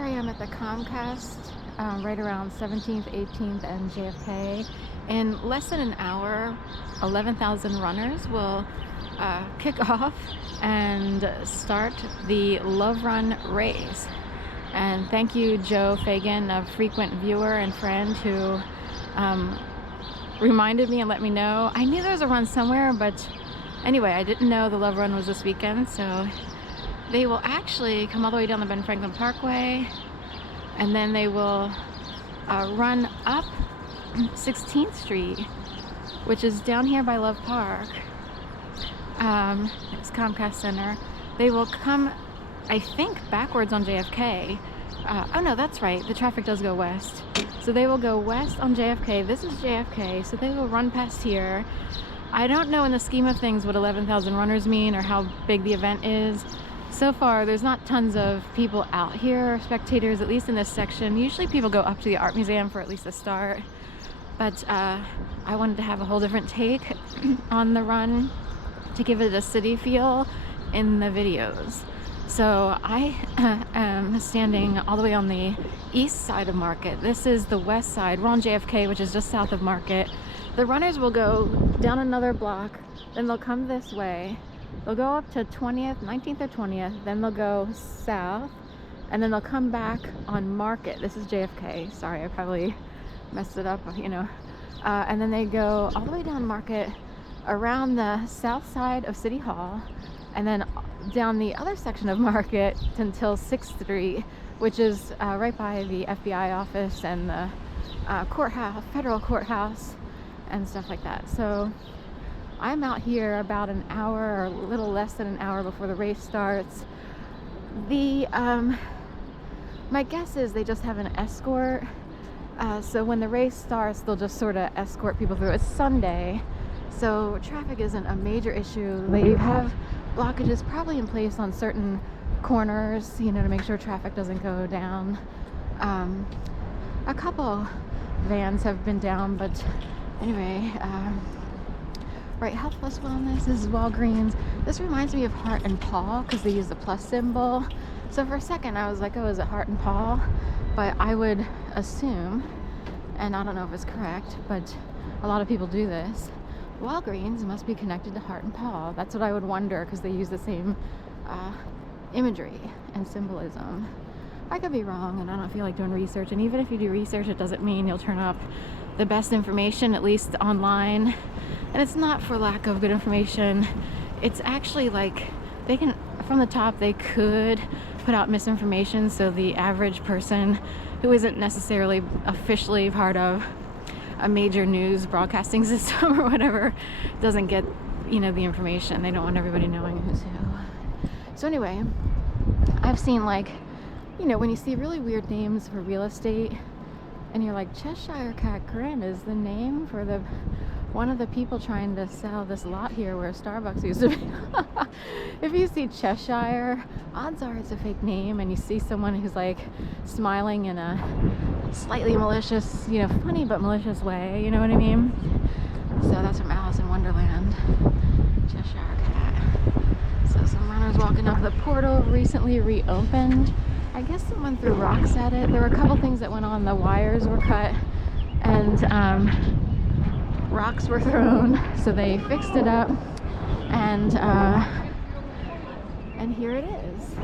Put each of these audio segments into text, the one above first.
Here I am at the Comcast, right around 17th, 18th, and JFK. In less than an hour, 11,000 runners will kick off and start the Love Run race. And thank you, Joe Fagan, a frequent viewer and friend who reminded me and let me know. I knew there was a run somewhere, but anyway, I didn't know the Love Run was this weekend, so they will actually come all the way down the Ben Franklin Parkway, and then they will run up 16th Street, which is down here by Love Park. It's Comcast Center. They will come, I think, backwards on JFK. Oh no, that's right, the traffic does go west. So they will go west on JFK. This is JFK, so they will run past here. I don't know in the scheme of things what 11,000 runners mean or how big the event is. So far, there's not tons of people out here, spectators, at least in this section. Usually people go up to the art museum for at least a start. But I wanted to have a whole different take on the run to give it a city feel in the videos. So I am standing all the way on the east side of Market. This is the west side. We're on JFK, which is just south of Market. The runners will go down another block, then they'll come this way. They'll go up to 20th, 19th or 20th, then they'll go south, and then they'll come back on Market. This is JFK. Sorry, I probably messed it up, you know. And then they go all the way down Market, around the south side of City Hall, and then down the other section of Market until 6th Street, which is right by the FBI office and the courthouse, federal courthouse, and stuff like that. So I'm out here about an hour or a little less than an hour before the race starts. My guess is they just have an escort. So when the race starts, they'll just sort of escort people through. It's Sunday, so traffic isn't a major issue. They have blockages probably in place on certain corners, you know, to make sure traffic doesn't go down. A couple vans have been down, but anyway, right, Health Plus Wellness, this is Walgreens. This reminds me of Heart and Paw because they use the plus symbol. So for a second I was like, oh, is it Heart and Paw? But I would assume, and I don't know if it's correct, but a lot of people do this, Walgreens must be connected to Heart and Paw. That's what I would wonder because they use the same imagery and symbolism. I could be wrong, and I don't feel like doing research, and even if you do research, it doesn't mean you'll turn up the best information, at least online. And it's not for lack of good information. It's actually like they can, from the top, they could put out misinformation, so the average person who isn't necessarily officially part of a major news broadcasting system or whatever doesn't get, you know, the information. They don't want everybody knowing who's who. So anyway, I've seen, like, you know, when you see really weird names for real estate and you're like, Cheshire Cat Grin is the name for the one of the people trying to sell this lot here where Starbucks used to be. If you see Cheshire, odds are it's a fake name, and you see someone who's like smiling in a slightly malicious, you know, funny but malicious way, you know what I mean? So that's from Alice in Wonderland. Cheshire Cat. So some runners walking up. The portal recently reopened. I guess someone threw rocks at it. There were a couple things that went on. The wires were cut, and rocks were thrown, so they fixed it up, and here it is.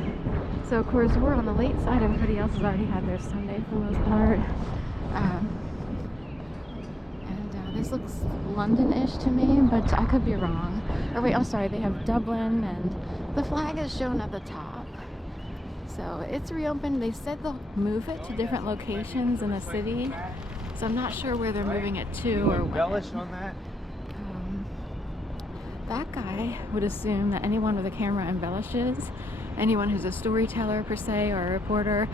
So of course we're on the late side. Everybody else has already had their Sunday for the most part, and this looks London-ish to me, but I could be wrong. Or wait, I'm sorry, they have Dublin, and the flag is shown at the top. So it's reopened. They said they'll move it to different locations in the city. So I'm not sure where they're moving it to or embellish on that. That guy would assume that anyone with a camera embellishes. Anyone who's a storyteller per se or a reporter.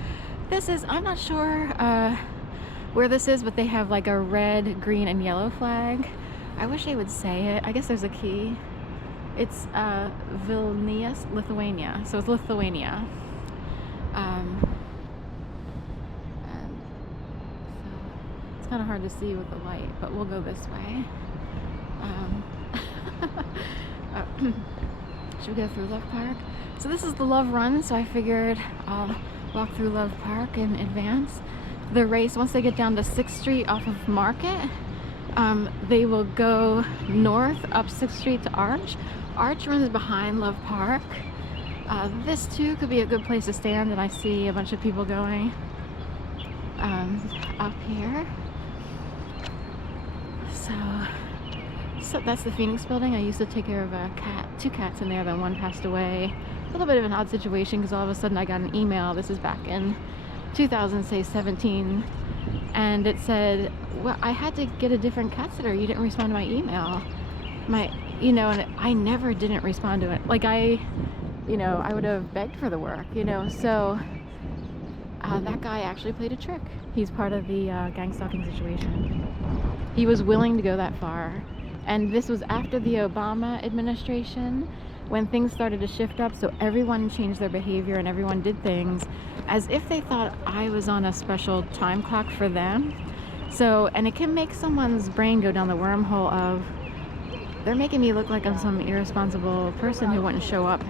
This is, I'm not sure where this is, but they have like a red, green, and yellow flag. I wish they would say it. I guess there's a key. It's Vilnius, Lithuania. So it's Lithuania. Kind of hard to see with the light, but we'll go this way. Should we go through Love Park? So this is the Love Run, so I figured I'll walk through Love Park in advance. The race, once they get down to 6th Street off of Market, they will go north up 6th Street to Arch. Arch runs behind Love Park. This too could be a good place to stand, and I see a bunch of people going up here. So that's the Phoenix building. I used to take care of a cat, 2 cats in there, then one passed away. A little bit of an odd situation because all of a sudden I got an email. This is back in 2017, and it said, well, I had to get a different cat sitter. You didn't respond to my email. And I never didn't respond to it. Like I would have begged for the work, so that guy actually played a trick. He's part of the gang stalking situation. He was willing to go that far. And this was after the Obama administration, when things started to shift up, so everyone changed their behavior and everyone did things as if they thought I was on a special time clock for them. So, and it can make someone's brain go down the wormhole of, they're making me look like I'm some irresponsible person who wouldn't show up,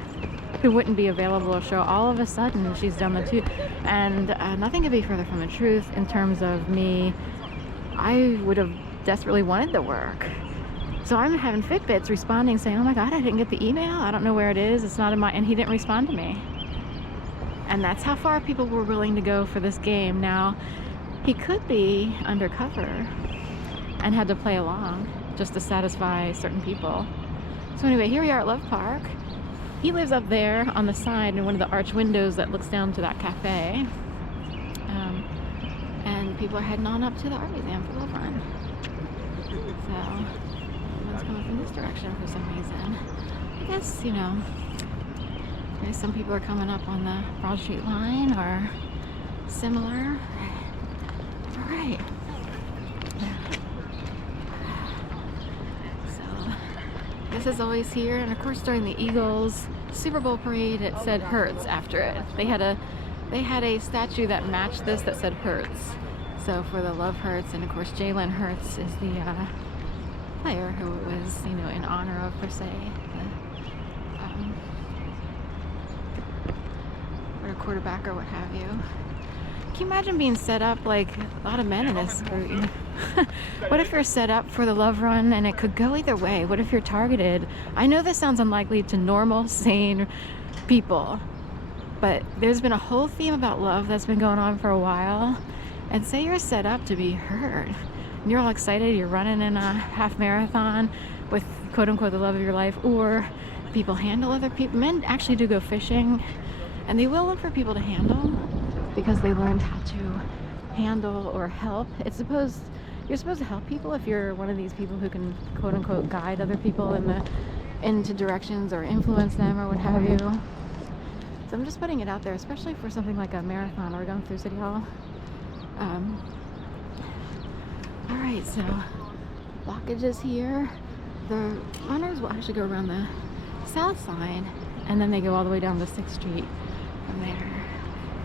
who wouldn't be available to show. All of a sudden, she's done the two. And nothing could be further from the truth in terms of me. I would have desperately wanted the work. So I'm having Fitbits responding saying, oh my God, I didn't get the email. I don't know where it is. It's not in my, and he didn't respond to me. And that's how far people were willing to go for this game. Now, he could be undercover and had to play along just to satisfy certain people. So anyway, here we are at Love Park. He lives up there on the side in one of the arch windows that looks down to that cafe. And people are heading on up to the art museum for Love Run. So everyone's coming from this direction for some reason. I guess, maybe some people are coming up on the Broad Street line or similar. All right. So this is always here, and of course during the Eagles Super Bowl parade, it said Hurts after it. They had a statue that matched this that said Hurts. So for the Love Hurts, and of course Jalen Hurts is the player who it was, in honor of, per se, or a quarterback or what have you. Can you imagine being set up, like a lot of men in this group? What if you're set up for the Love Run and it could go either way? What if you're targeted? I know this sounds unlikely to normal, sane people, but there's been a whole theme about love that's been going on for a while. And say you're set up to be hurt, and you're all excited, you're running in a half marathon with quote unquote the love of your life, or people handle other people. Men actually do go fishing, and they will look for people to handle because they learned how to handle or help. You're supposed to help people if you're one of these people who can quote unquote guide other people into directions or influence them or what have you. So I'm just putting it out there, especially for something like a marathon or going through City Hall. Alright, so blockages here. The runners will actually go around the south side and then they go all the way down to 6th Street from there.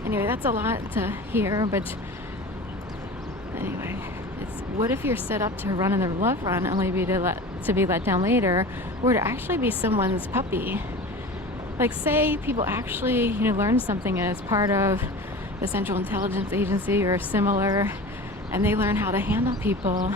Anyway, that's a lot to hear, but anyway, it's what if you're set up to run in the Love Run only to be let down later, or to actually be someone's puppy? Like, say people actually learn something as part of the Central Intelligence Agency or similar, and they learn how to handle people